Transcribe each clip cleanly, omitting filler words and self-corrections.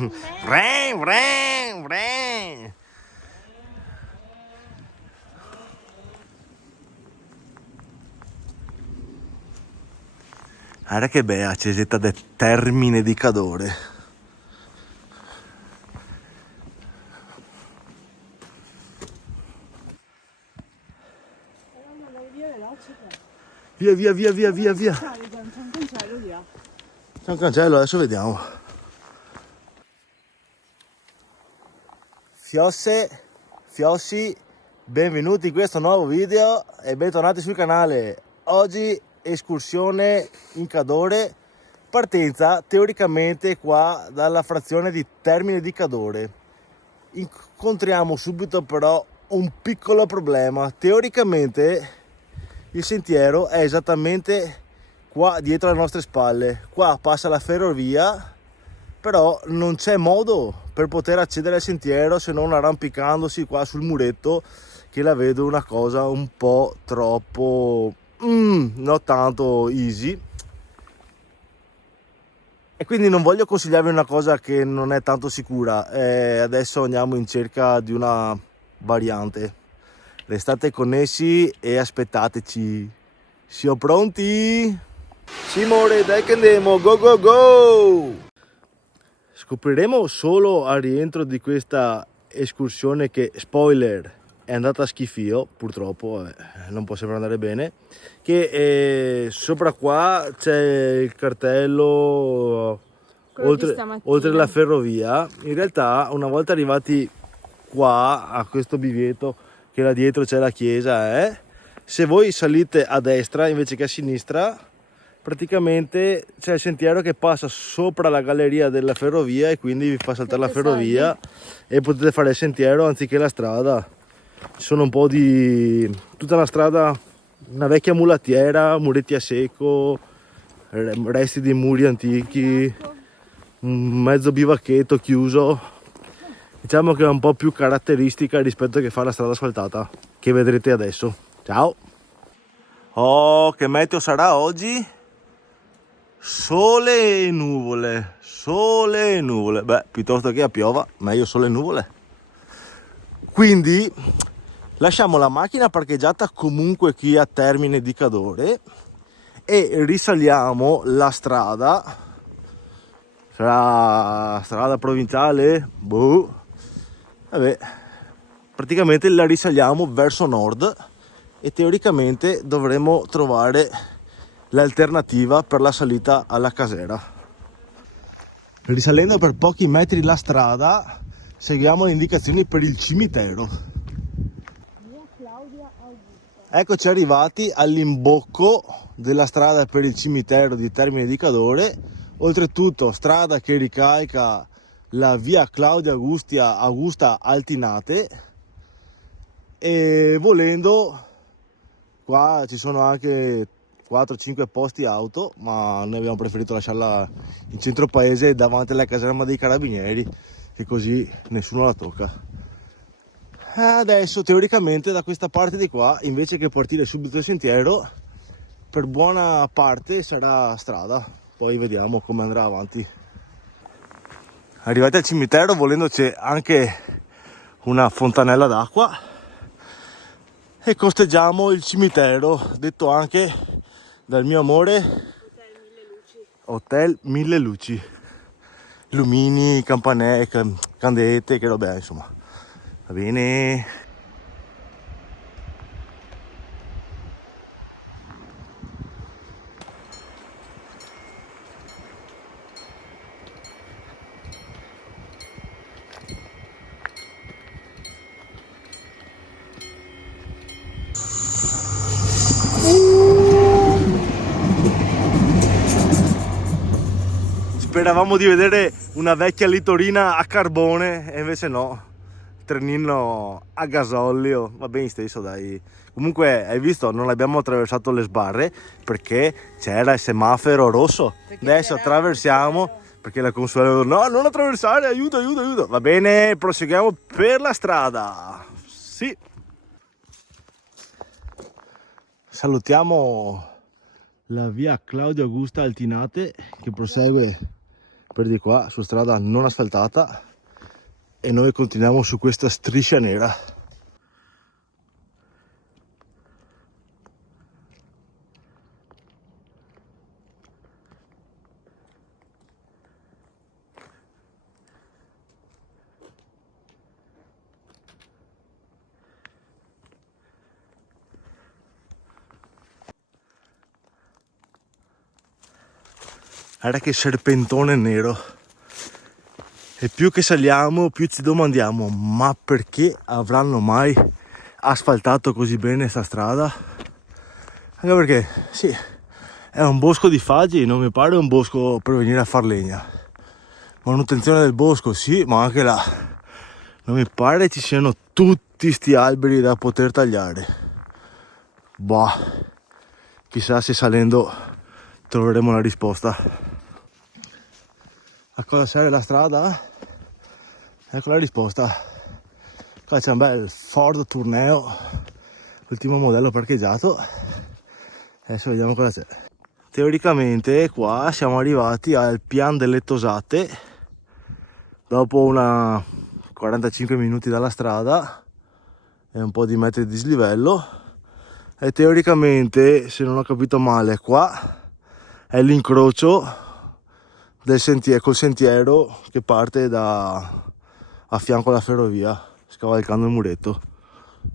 Vren, vren, vren. Guarda che bella Cesetta del Termine di Cadore. Via, via, via, via, via, via. C'è un cancello, adesso vediamo. Fiossi, benvenuti in questo nuovo video e bentornati sul canale. Oggi escursione in Cadore, partenza teoricamente qua dalla frazione di Termine di Cadore. Incontriamo subito però un piccolo problema. Teoricamente il sentiero è esattamente qua dietro alle nostre spalle. Qua passa la ferrovia, però non c'è modo per poter accedere al sentiero se non arrampicandosi qua sul muretto, che la vedo una cosa un po' troppo non tanto easy. E quindi non voglio consigliarvi una cosa che non è tanto sicura. Adesso andiamo in cerca di una variante. Restate connessi e aspettateci. Siamo pronti? Simone, dai che andiamo, go go go! Scopriremo solo al rientro di questa escursione che, spoiler, è andata a schifio, purtroppo, non può sempre andare bene, che sopra qua c'è il cartello oltre la ferrovia. In realtà una volta arrivati qua a questo bivieto, che là dietro c'è la chiesa, se voi salite a destra invece che a sinistra, praticamente c'è il sentiero che passa sopra la galleria della ferrovia e quindi vi fa saltare la ferrovia e potete fare il sentiero anziché la strada. Ci sono un po' di tutta la strada, una vecchia mulattiera, muretti a secco, resti di muri antichi, un mezzo bivacchetto chiuso. Diciamo che è un po' più caratteristica rispetto che fa la strada asfaltata, che vedrete adesso. Ciao! Oh, che meteo sarà oggi? Sole e nuvole, sole e nuvole. Beh, piuttosto che a piova, meglio sole e nuvole. Quindi lasciamo la macchina parcheggiata comunque qui a Termine di Cadore e risaliamo la strada. Sarà strada provinciale? Boh. Vabbè, praticamente la risaliamo verso nord e teoricamente dovremo trovare l'alternativa per la salita alla casera. Risalendo per pochi metri la strada, seguiamo le indicazioni per il cimitero. Eccoci arrivati all'imbocco della strada per il cimitero di Termine di Cadore. Oltretutto strada che ricalca la via Claudia Augusta Altinate, e volendo qua ci sono anche 4-5 posti auto, ma noi abbiamo preferito lasciarla in centro paese davanti alla caserma dei carabinieri, che così nessuno la tocca. Adesso teoricamente da questa parte di qua, invece che partire subito il sentiero, per buona parte sarà strada, poi vediamo come andrà avanti. Arrivati al cimitero, volendo c'è anche una fontanella d'acqua e costeggiamo il cimitero, detto anche dal mio amore Hotel Mille Luci. Lumini, campanelle, candette, che roba, insomma. Va bene. Speravamo di vedere una vecchia litorina a carbone e invece no, trenino a gasolio, va bene stesso dai. Comunque hai visto, non abbiamo attraversato le sbarre perché c'era il semaforo rosso. Adesso attraversiamo perché la Consuelo no, non attraversare, aiuto, aiuto, aiuto. Va bene, proseguiamo per la strada. Sì. Salutiamo la via Claudia Augusta Altinate che prosegue per di qua su strada non asfaltata e noi continuiamo su questa striscia nera. Guarda che serpentone nero. E più che saliamo, più ci domandiamo: ma perché avranno mai asfaltato così bene sta strada? Anche perché, sì, è un bosco di faggi, non mi pare un bosco per venire a far legna. Manutenzione del bosco, sì, ma anche là non mi pare ci siano tutti sti alberi da poter tagliare. Boh, chissà se salendo troveremo la risposta. A cosa serve la strada? Ecco la risposta. Qua c'è un bel Ford Tourneo, ultimo modello parcheggiato. Adesso vediamo cosa c'è. Teoricamente qua siamo arrivati al Pian delle Tosate dopo una 45 minuti dalla strada e un po' di metri di dislivello, e teoricamente, se non ho capito male, qua è l'incrocio del sentiero col sentiero che parte a fianco alla ferrovia, scavalcando il muretto.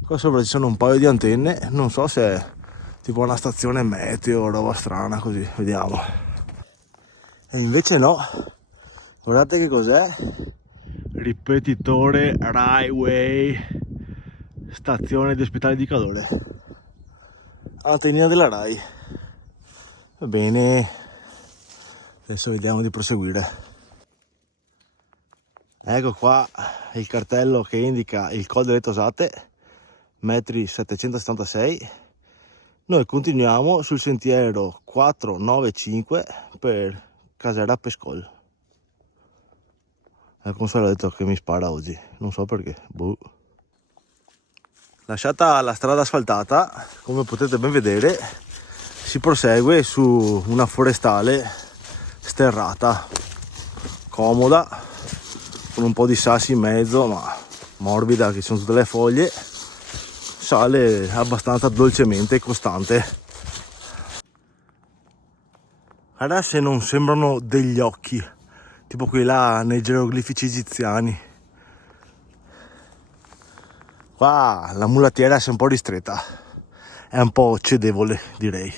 Qua sopra ci sono un paio di antenne, non so se è tipo una stazione meteo o roba strana così, vediamo. E invece no, guardate che cos'è: ripetitore Railway, stazione di ospitale di calore, antennina della Rai. Va bene, adesso vediamo di proseguire. Ecco qua il cartello che indica il Col delle Tosate, metri 776. Noi continuiamo sul sentiero 495 per Caserta Pescol. Il console ha detto che mi spara oggi, non so perché. Boh. Lasciata la strada asfaltata, come potete ben vedere, si prosegue su una forestale sterrata, comoda, con un po' di sassi in mezzo, ma morbida, che sono tutte le foglie. Sale abbastanza dolcemente e costante. Guarda se non sembrano degli occhi, tipo quelli là nei geroglifici egiziani. Qua la mulattiera si è un po' ristretta, è un po' cedevole, direi.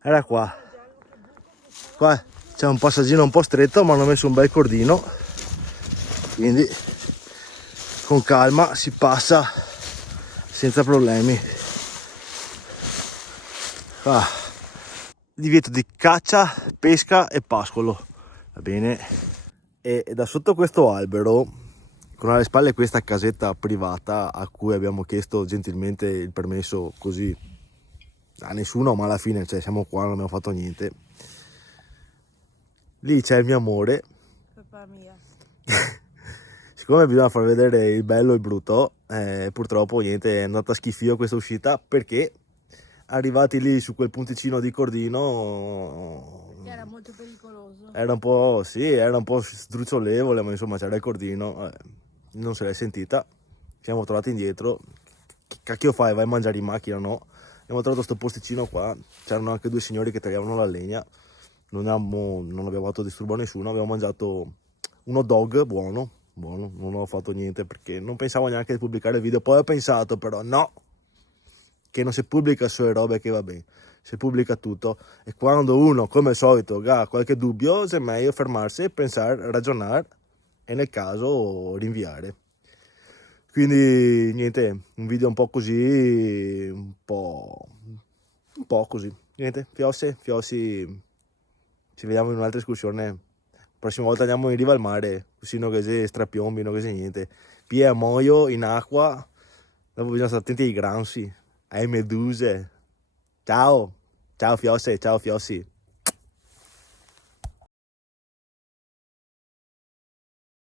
Era qua c'è un passaggino un po' stretto, ma hanno messo un bel cordino, quindi con calma si passa senza problemi. Divieto di caccia, pesca e pascolo, va bene. E da sotto questo albero, con alle spalle questa casetta privata a cui abbiamo chiesto gentilmente il permesso, così a nessuno, ma alla fine, cioè, siamo qua, non abbiamo fatto niente. Lì c'è il mio amore. Papà mia. Siccome bisogna far vedere il bello e il brutto, purtroppo niente, è andata a schifio questa uscita, perché arrivati lì su quel punticino di cordino era molto pericoloso. Era un po', sì, era un po' sdrucciolevole, ma insomma c'era il cordino, non se l'è sentita. Siamo tornati indietro. Che cacchio fai? Vai a mangiare in macchina? No. Abbiamo trovato sto posticino qua, c'erano anche due signori che tagliavano la legna. Non abbiamo fatto disturbo a nessuno, abbiamo mangiato un hot dog buono, non ho fatto niente perché non pensavo neanche di pubblicare il video. Poi ho pensato però no, che non si pubblica solo robe che va bene, si pubblica tutto, e quando uno come al solito ha qualche dubbio è meglio fermarsi, pensare, ragionare e nel caso rinviare. Quindi niente, un video un po' così, un po' così, niente, fiossi, ci vediamo in un'altra escursione. La prossima volta andiamo in riva al mare, così non che si strapiombi, non che si niente. Pia muoio in acqua, dopo bisogna stare attenti ai gransi, ai meduse. Ciao, ciao fiossi, ciao fiossi.